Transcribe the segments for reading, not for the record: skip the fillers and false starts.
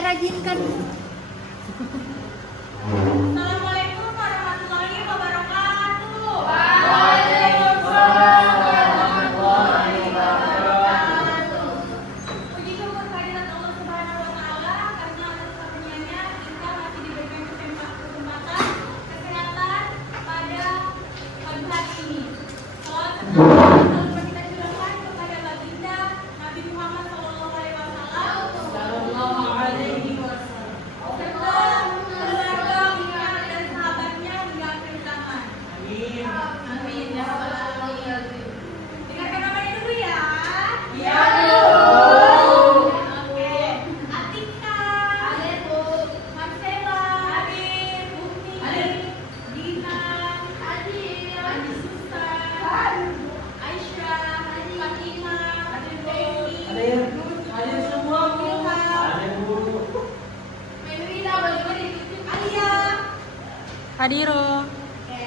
rajinkan. Assalamualaikum warahmatullahi wabarakatuh. Waalaikumsalam warahmatullahi wabarakatuh. Puji syukur kehadirat Allah Subhanahu wa taala karena atas karunia-Nya kita masih diberikan kesempatan kesehatan pada pagi hari ini. Salawat serta kita curahkan kepada baginda Nabi Muhammad sallallahu alaihi wasallam. Serta keluarga, umat, dan sahabatnya hingga akhir zaman. Amin ya rabbal alamin. Dengarkan namanya dulu ya. Ya, Oke. Atika. Marcella. Bukti. Dina. Adi Susan. Aisyah. Fatimah. Dewi. semua Bu. Ilham. Melwina, boleh diikutin Alia. Hadiro. Oke.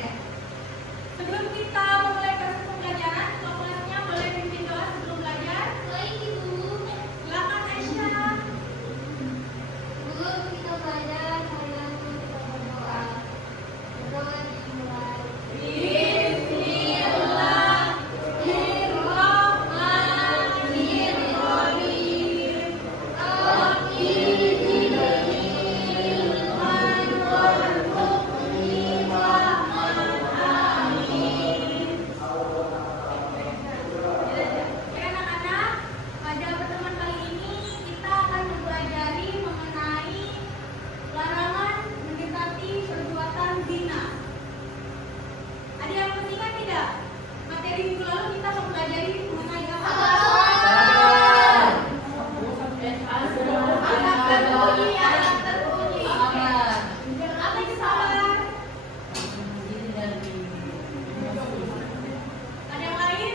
Sebelum kita memulai proses pembelajaran, kelasnya boleh pimpin kelas sebelum belajar. Baik, Ibu. Silakan Aisyah. Sebelum kita belajar, marilah kita berdoa. Berdoa dimulai. Bismillahirrahmanirrahim. Rabbi zidni ilman warzuqni fahman. Amin. Oke anak-anak, pada pertemuan kali ini kita akan mempelajari mengenai larangan mendekati perbuatan zina. Ada yang masih ingat tidak? Materi minggu lalu kita mempelajari mengenai apa? Alat tersembunyi. Apa itu sabar? Ada yang lain?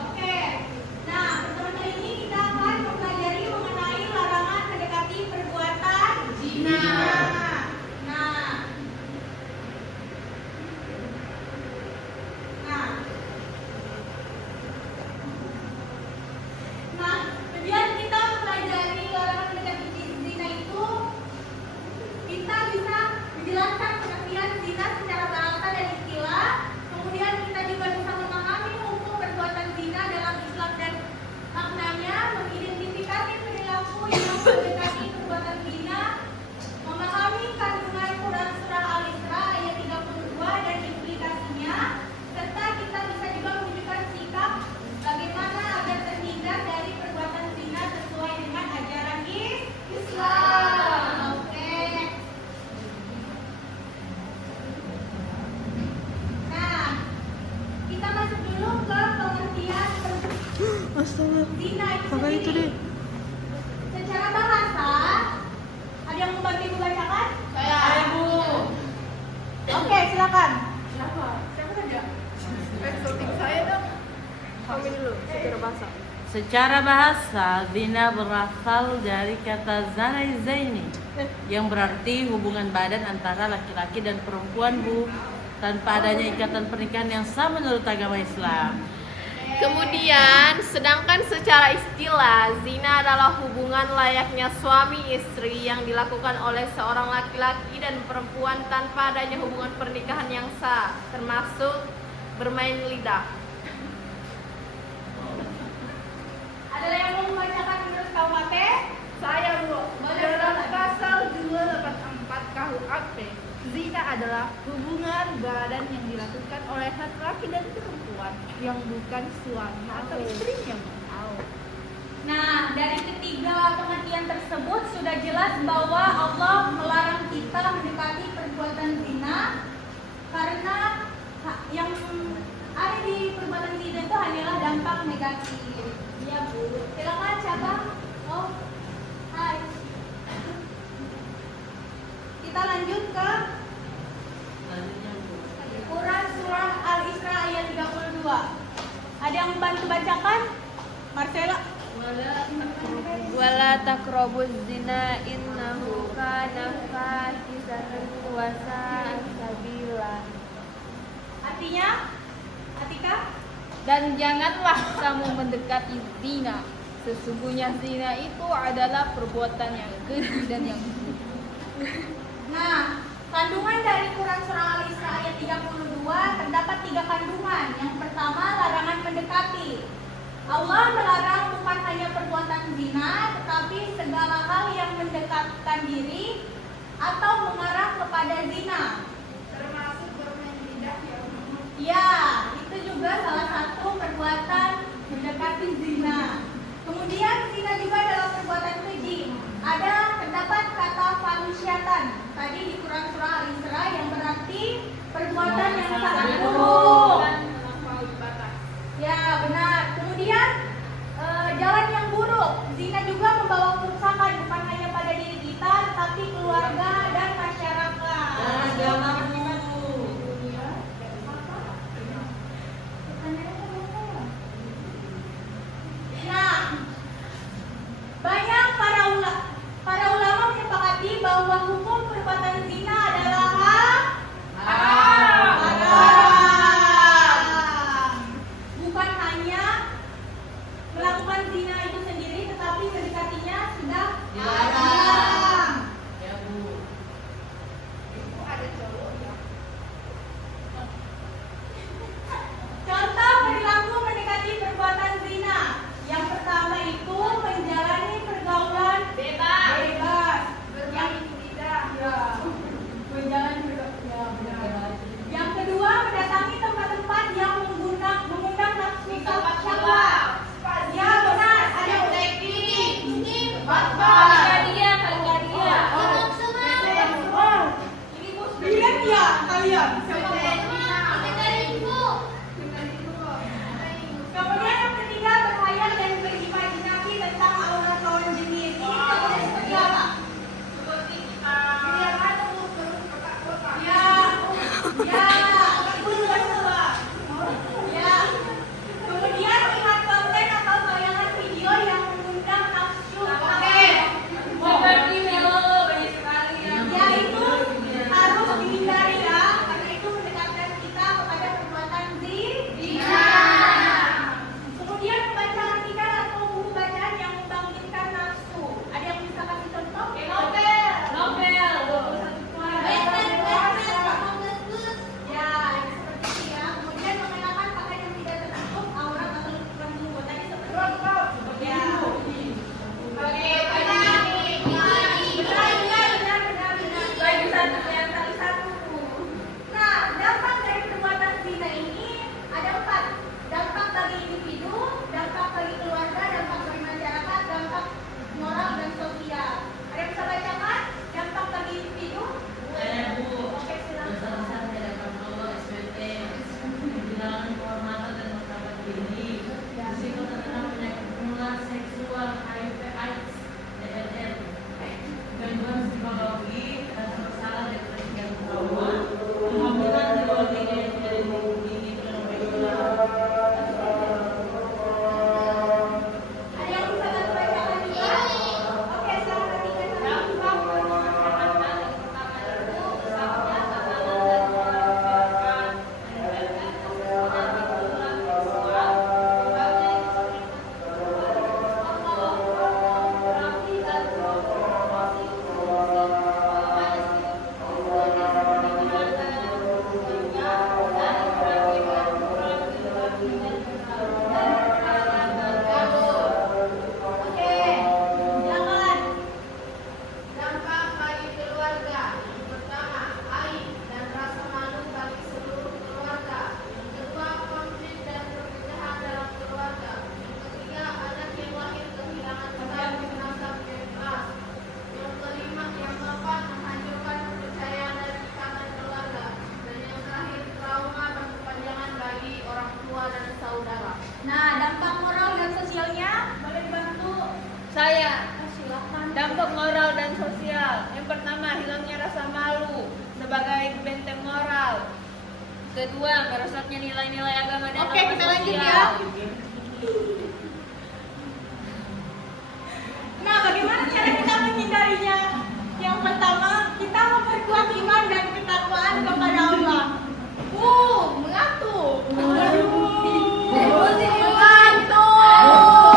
Oke. Nah, pertemuan kali ini kita akan mempelajari mengenai larangan mendekati perbuatan zina. Nah, kemudian kita mempelajari larangan mendekati zina itu, kita bisa menjelaskan pengertian zina secara bahasa dan istilah. Kemudian kita juga bisa memahami hukum perbuatan zina dalam Islam dan maknanya, mengidentifikasi perilaku yang mendekati perbuatan zina, memahami kandungan Quran surah Al-Isra ayat 32 dan implikasinya, serta kita bisa juga menunjukkan sikap bagaimana agar terhindar dari perbuatan zina sesuai dengan ajaran Islam. Oke. Nah, kita masuk dulu ke pengertian Astaga. zina itu Apa itu sendiri. deh? Secara bahasa, ada yang membantu Ibu bacakan? Saya Bu. Oke, silakan. Secara bahasa, zina berasal dari kata zanai zaini yang berarti hubungan badan antara laki-laki dan perempuan Bu, tanpa adanya ikatan pernikahan yang sah menurut agama Islam. Kemudian, sedangkan secara istilah, zina adalah hubungan layaknya suami istri yang dilakukan oleh seorang laki-laki dan perempuan tanpa adanya hubungan pernikahan yang sah, termasuk bermain lidah. Ada yang mau membacakan menurut KUHP? Saya Bu. Boleh, Dalam silakan. pasal 284 KUHP, zina adalah hubungan badan yang dilakukan oleh laki-laki dan perempuan yang bukan suami atau istrinya. Nah, dari ketiga pengertian tersebut sudah jelas bahwa Allah melarang kita mendekati perbuatan zina karena yang ada di perbuatan zina itu hanyalah dampak negatif. Iya Bu. Silakan siapa? Oh, hai. Kita lanjut ke Selanjutnya Bu. Quran surah Al-Isra ayat 32. Ada yang membantu bacakan? Marcella. Wala taqrabuz zina innahu kana fahisatan wa sa'a sabila. Artinya? Atika? Dan janganlah kamu mendekati zina, Sesungguhnya zina itu adalah perbuatan yang keji dan yang buruk. Nah, kandungan dari Quran Surah Al-Isra ayat 32 terdapat 3 kandungan. Yang pertama, larangan mendekati. Allah melarang bukan hanya perbuatan zina, tetapi segala hal yang mendekatkan diri atau mengarah kepada zina. Termasuk bermain lidah ya. Ya, itu juga salah satu perbuatan mendekati zina. Kemudian zina juga adalah perbuatan keji. Terdapat kata fahisyatan tadi di Quran Surah Al-Isra yang berarti perbuatan yang sangat buruk. Ya, benar. Kemudian jalan yang buruk. Zina juga membawa kerusakan bukan hanya pada diri kita, tetapi keluarga dan masyarakat. Nah, banyak para ulama menyepakati bahwa hukum perbuatan zina adalah haram. Bukan hanya melakukan zina itu sendiri, tetapi mendekatinya sudah haram. Ya Bu. Ada cowok ya. Contoh perilaku mendekati perbuatan zina. Yang pertama itu menjalani pergaulan bebas. Yang Lidah. ya, menjalani pergaulan. Yang kedua, mendatangi tempat-tempat yang mengundang nafsu syahwat. Ya benar, ada Kalgaria. Lihat ya kalian. Kemudian yang ketiga, berkhayal dan berimajinasi tentang aurat lawan jenis. Ini contohnya seperti apa? Ya, itu juga salah. Ya. Kemudian melihat konten atau tayangan video yang mengundang nafsu. Seperti melo banyak sekali ya. Ya itu harus dihindari ya, karena itu mendekatkan kita kepada perbuatan zina. Kemudian membaca artikel atau buku bacaan yang membangkitkan nafsu. Ada yang bisa kasih contoh? Novel. 21 ya, seperti itu ya. Kemudian mengenakan pakaian yang tidak tertutup aurat atau lingkungan tubuh. Tadi seperti itu. Ya. Benar. Bagi satu yang tadi satu. Nah, dampak dari perbuatan zina ini ada 4. Dampak bagi individu, dampak bagi keluarga, dampak bagi masyarakat, dampak moral dan sosial. Ada yang bisa bacakan? Dampak bagi individu? Saya Bu. Oke, silakan. Besar-besar di hadapan Allah, SPT, kehilangan kehormatan dan martabat diri, risiko terkena penyakit menular seksual, HIV/AIDS, DLL, gangguan psikologi, rasa bersalah dan ketertinggalan trauma, pengambilan teknologi yang tidak dilindungi dengan regular. Ada yang bisa bantu bacakan juga? Oke, silakan ketiga. Oke, silakan. Dampak bagi keluarga. Yang pertama, aib dan rasa malu bagi seluruh keluarga. Yang kedua, konflik dan perpecahan dalam keluarga. Yang ketiga, anak yang lahir kehilangan rasa bebas. Yang kelima, yang keempat, menghancurkan kepercayaan dan ikatan keluarga. Dan yang terakhir, trauma berkepanjangan bagi orang tua dan saudara. Nah, dampak moral dan sosialnya boleh dibantu. Saya. Silakan. Dampak moral dan sosial. Yang pertama, hilangnya rasa malu sebagai benteng moral. Kedua, merosotnya nilai-nilai agama dan Oke, norma kita lanjut sosial. ya. Nah, bagaimana cara kita menghindarinya? Yang pertama, kita memperkuat iman dan ketakwaan kepada Allah. Mengantuk. Aduh. Mengantuk. Aduh.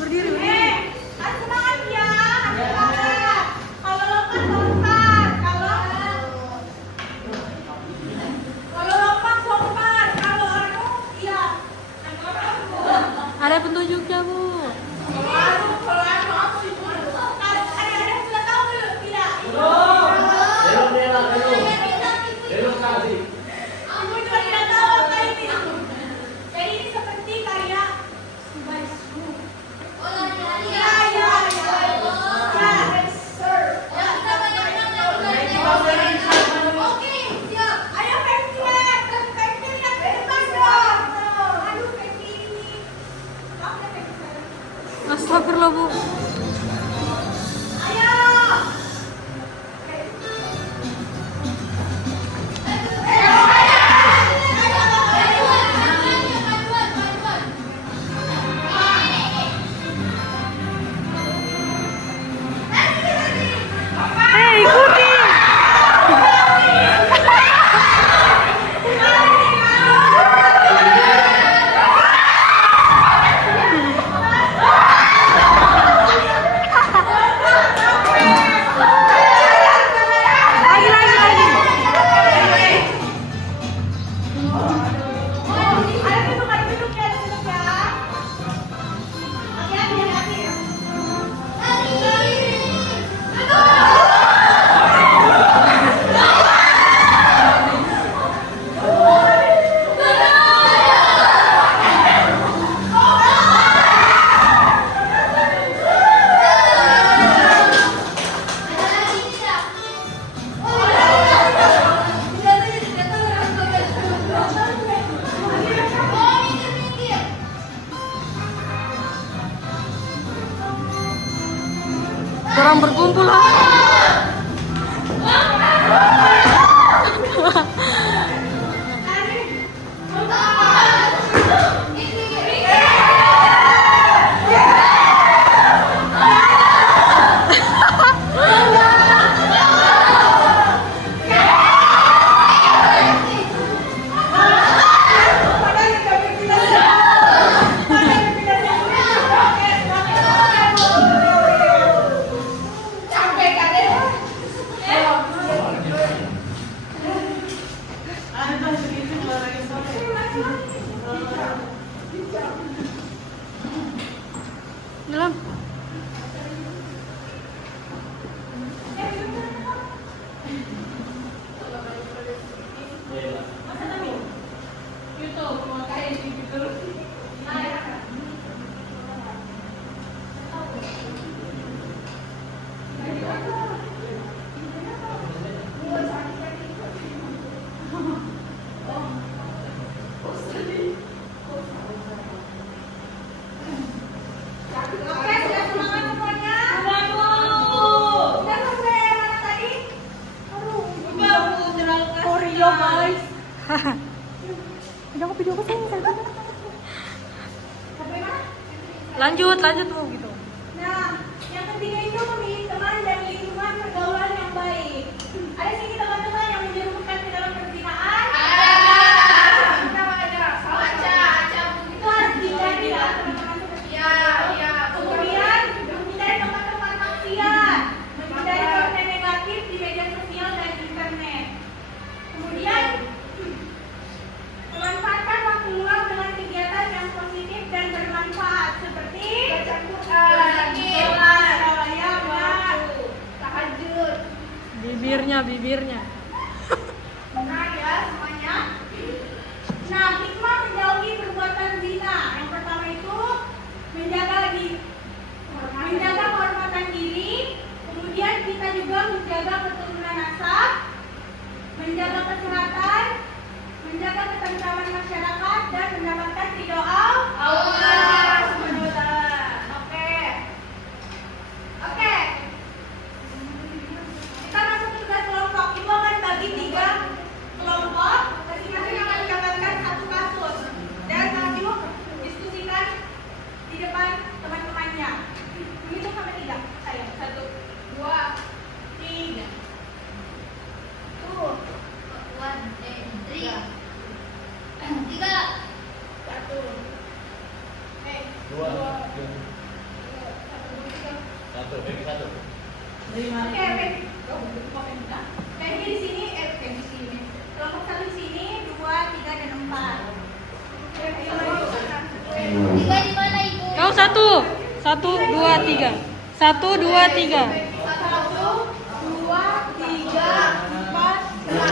Berdiri. Harus semangat ya, harus semangat. Kalau lompat lompat, kalau lompat, kalau anu iya. Ada petunjuknya, Bu. Kalau anu apa itu? Ada sudah tahu belum? Tidak. Aku juga tidak tahu apa ini. Jadi ini seperti karya Subaisu. Ya. Oke, siap. Ayo pensil yang bebas dong. Aduh pensil ini. Pakai pensil. Astagfirullah, Bu. Ayo. Ikuti. Lagi. Ayo duduk ya. Hati-hati. Orang berkumpul lah. Dalam. Oke, sudah semangat semuanya? Sudah sampai mana tadi? Aduh, terlalu kasihan. Guys. Video aku sayang. Sampai mana? Lanjut Bu gitu. Nah, yang ketiga itu memilih teman dan lingkungan pergaulan yang baik. Ada sini teman-teman yang menjerumuskan ke dalam perzinahan? Itu harus dihindari ya, teman-teman seperti itu. Kemudian menghindari teman-teman maksiat, menghindari konten negatif di media sosial dan internet. Kemudian memanfaatkan waktu luang dengan kegiatan yang positif dan bermanfaat seperti sholat, tahajud. Bibirnya. Benar ya semuanya. Nah, hikmah menjauhi perbuatan zina. Yang pertama itu menjaga kehormatan diri. Kemudian kita juga menjaga keturunan nasab, menjaga kesehatan, menjaga ketentraman masyarakat dan mendapatkan ridho Allah. Oke. Kita masuk tugas kelompok. Ibu akan Dari mana? Oke, Peggy di sini, Peggy di sini. Kelompok satu di sini, 2, 3, dan 4. Tiga di mana ibu? Kau 1, 1, 2, 3. 1, 2, 3. 1, 2, 3, 4, 5.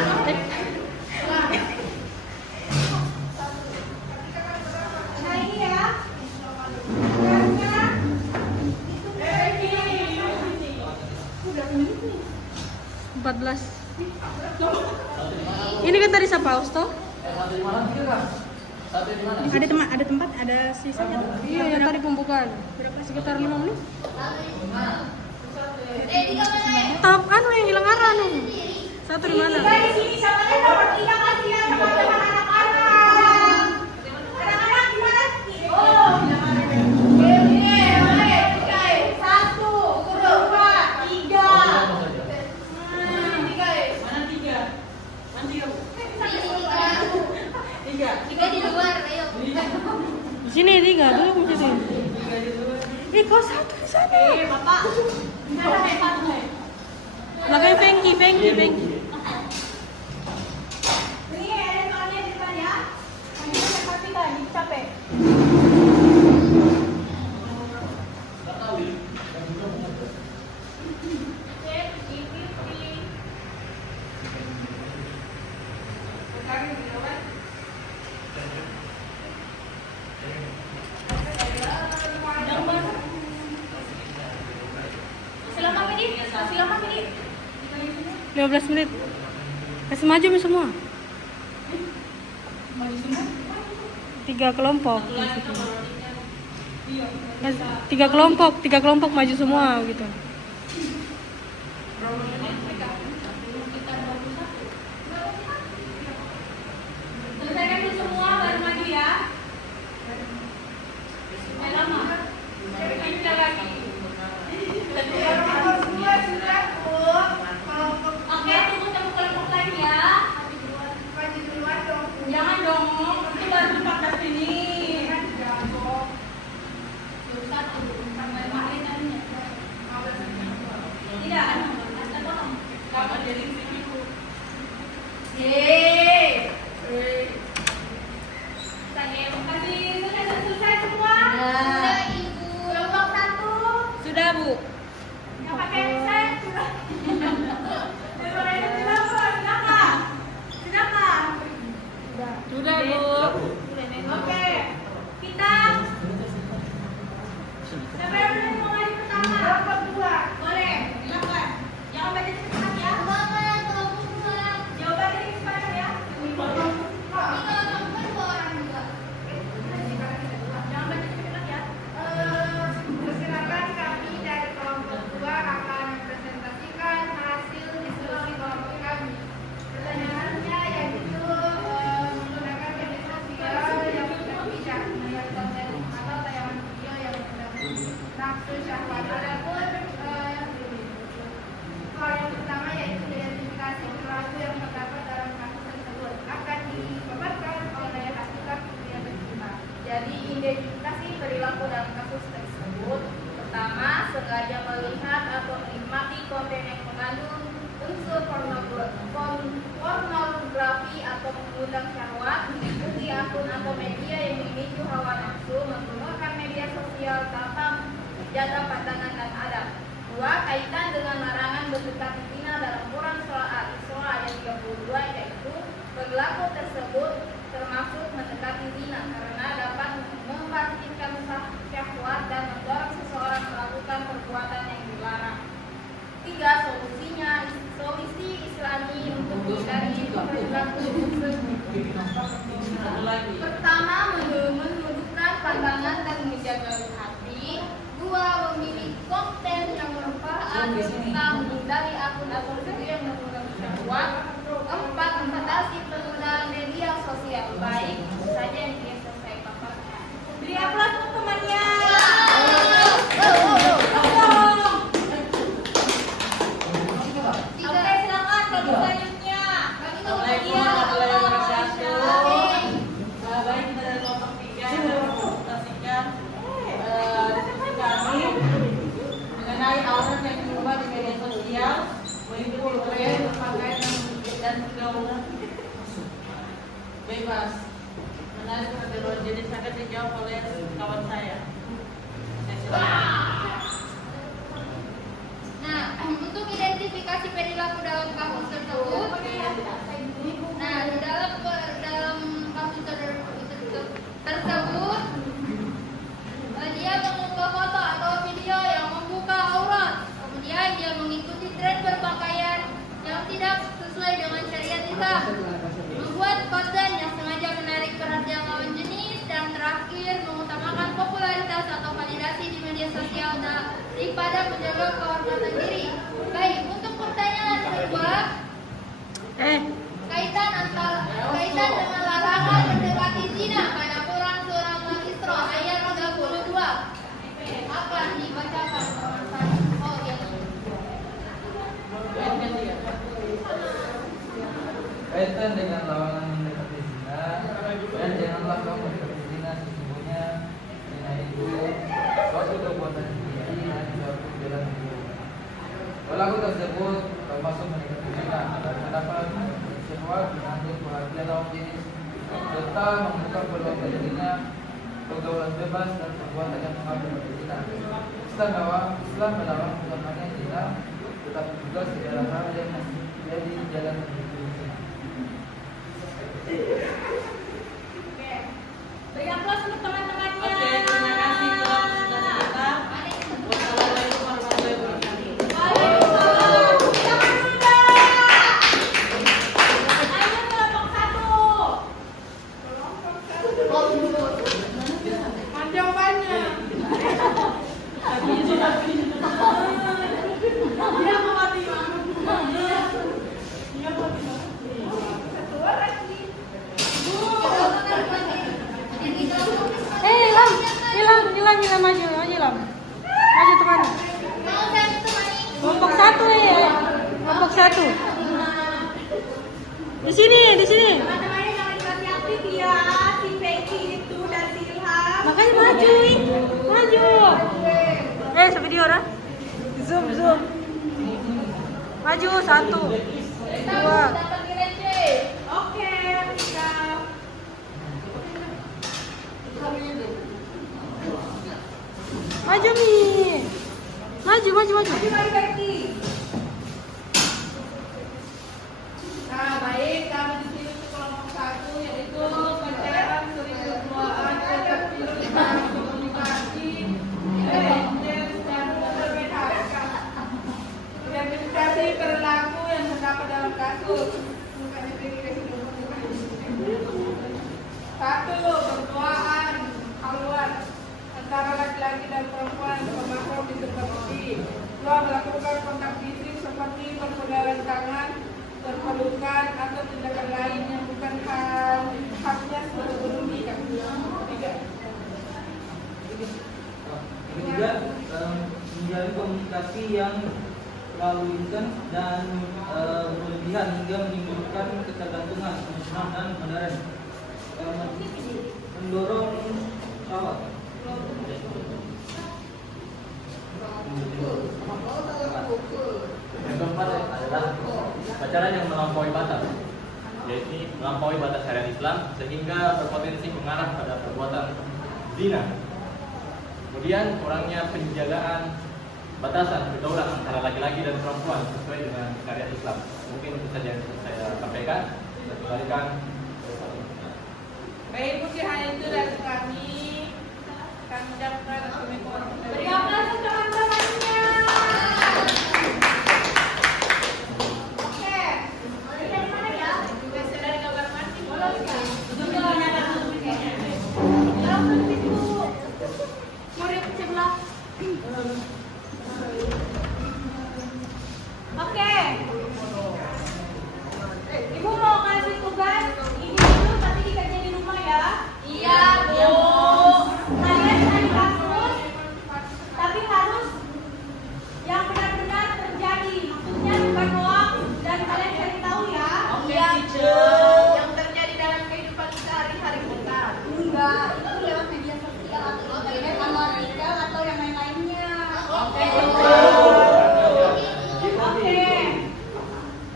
Nah ini ya. Karena itu Peggy. 14. Ini kan tadi siapa Austo? Ada tempat, ada sisanya. Iya, yang tadi pembukaan. Sekitar 5 menit. Tiga mana ya? Tahap anu yang hilang arah anu. Satu di mana? Tiga di sini, siapa yang nomor 3 kasih ya teman-teman anak-anak. Anak-anak di mana? Oh, satu, dua, tiga. Tiga di luar, ayo. Di sini 3, dulu di sini. Kau 1 di sana. Bapak. Belakang Fengki. Ini ada soalnya di depan ya. Nanti kita pastikan, capek. Selama menit. 15 menit. Kasih maju semua. 3 kelompok. 3 kelompok maju semua gitu. Selesaikan dulu semua baru maju ya. Lama. Kita lagi. Oke, tunggu kelompok lagi ya. Jangan dong, itu baru 14 menit. Tidak, kamu jadi sini. Selesai semua. Kelompok 1. Sudah, Bu. Yang pakai headset sudah. Sudah, Bu. Oke. Kita siapa yang udah mau ngaji pertama? Kelompok 2. Boleh. Silakan. Jangan baca cepat ya. Jawaban dari cepat ya. Jangan baca cepat ya. Persilakan kami dari kelompok 2 akan mempresentasikan hasil diskusi kelompok kami. Pertanyaannya yaitu menggunakan media sosial yang tidak bijak, melihat konten atau tayangan video yang mengandung nafsu syahwat. Adapun hal yang pertama yaitu identifikasi perilaku yang terdapat dalam kasus tersebut akan dipaparkan oleh Hasikat Kuliah Bersama. Jadi identifikasi perilaku dalam kasus tersebut pertama, sengaja melihat atau menikmati konten yang mengandung unsur pornografi atau mengundang syahwat, mengikuti akun atau media yang memicu hawa nafsu, menggunakan media sosial tanpa menjaga pandangan dan adab. 2. Kaitan dengan larangan mendekati zina dalam Quran surah Al-Isra ayat 32, yaitu perilaku tersebut termasuk mendekati zina karena dapat membangkitkan syahwat dan mendorong seseorang melakukan perbuatan yang dilarang. 3. Solusi Islami untuk menghindari perilaku tersebut. Pertama, menundukkan pandangan dan menjaga hati. 2. Memilih konten yang bermanfaat serta menghindari akun atau video yang mengundang syahwat. 4. Membatasi penggunaan media sosial. Baik, itu saja yang ingin saya paparkan. Beri aplaus untuk temannya. Oke, silakan kelompok selanjutnya. Assalamualaikum warahmatullahi wabarakatuh. dan menjaga kehormatan diri. Baik, untuk pertanyaan kedua, kaitan dengan larangan mendekati zina pada Quran surah Al-Isra ayat 32. Apa yang dibacakan? Oh ya. Kaitan dengan larangan mendekati zina, dan janganlah kamu mendekati zina, sesungguhnya zina itu suatu perbuatan keji dan suatu jalan buruk. Pelaku tersebut termasuk mendekati zina dan mendapat syahwat mengandung perhatian lawan jenis serta membuka peluang pada zina, pergaulan bebas dan perbuatan yang mengandung pada zina. Islam melarang bukan hanya zina, tetapi juga segala hal yang masih jadi jalan menuju zina. Beri aplaus untuk teman-temannya. Oke, terima kasih telah presentasi kita. Wassalamualaikum warahmatullahi wabarakatuh. Waalaikumsalam. Silakan Bunda. Ayo kelompok 1. Panjang banyak. Dia mau mati. Ilham maju Ilham. Maju teman. Mau saya temani? Kelompok 1 ya. Kelompok 1. Di sini. Teman-temannya jangan dikasih aktif ya. Si Peggy itu dan si Ilham. Makanya maju. Video dah. Zoom. Maju 1, 2. Oke, siap. Maju Mi. Maju. Mari Peggy. Nah, baik, kami di sini untuk kelompok 1 yaitu pacaran, sering berduaan, tetap pilihan, komunikasi, intens dan berbeda. Rehabilitasi perilaku yang terdapat dalam kasus. Satu, berduaan, halwat antara laki-laki dan perempuan bermahram di tempat suci. 2, melakukan kontak fisik seperti perputaran tangan, berpelukan atau tindakan lain yang bukan haknya sebelum nikah. 3, menjalin komunikasi yang terlalu intens dan berlebihan hingga menimbulkan ketergantungan emosional dan modern. Mendorong syahwat. Yang keempat adalah pacaran yang melampaui batas, yaitu melampaui batas syariat Islam sehingga berpotensi mengarah pada perbuatan zina. Kemudian kurangnya penjagaan batasan pergaulan antara laki-laki dan perempuan sesuai dengan syariat Islam. Mungkin itu saja yang saya sampaikan. Saya kembalikan. Baik, mungkin hanya itu dari kami. Kami ucapkan assalamualaikum warahmatullahi Beri wabarakatuh. aplaus untuk teman-temannya. Oke. Dari mana ya? Dari kabar mati. Langsung ke situ. Mau dia ke sebelah. Oke. Ibu mau kasih tugas ini dulu pasti dikerjain di rumah ya. Iya, Bu. Kalian cari kasus, tapi harus yang benar-benar terjadi. Maksudnya bukan hoax dan kalian cari tahu ya. Iya, teacher. Yang terjadi dalam kehidupan sehari-hari kita. Enggak, itu lewat media sosial atau internet atau artikel atau yang lain-lainnya. Oke. Oke.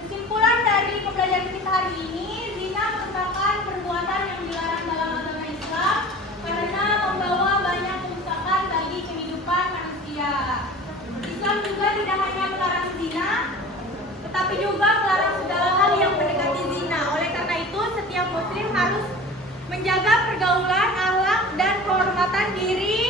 Kesimpulan dari pembelajaran kita hari ini, zina merupakan perbuatan yang dilarang dalam agama Islam karena membawa banyak kerusakan bagi kehidupan manusia. Islam juga tidak hanya melarang zina, tetapi juga melarang segala hal yang mendekati zina. Oleh karena itu, setiap muslim harus menjaga pergaulan, akhlak, dan kehormatan diri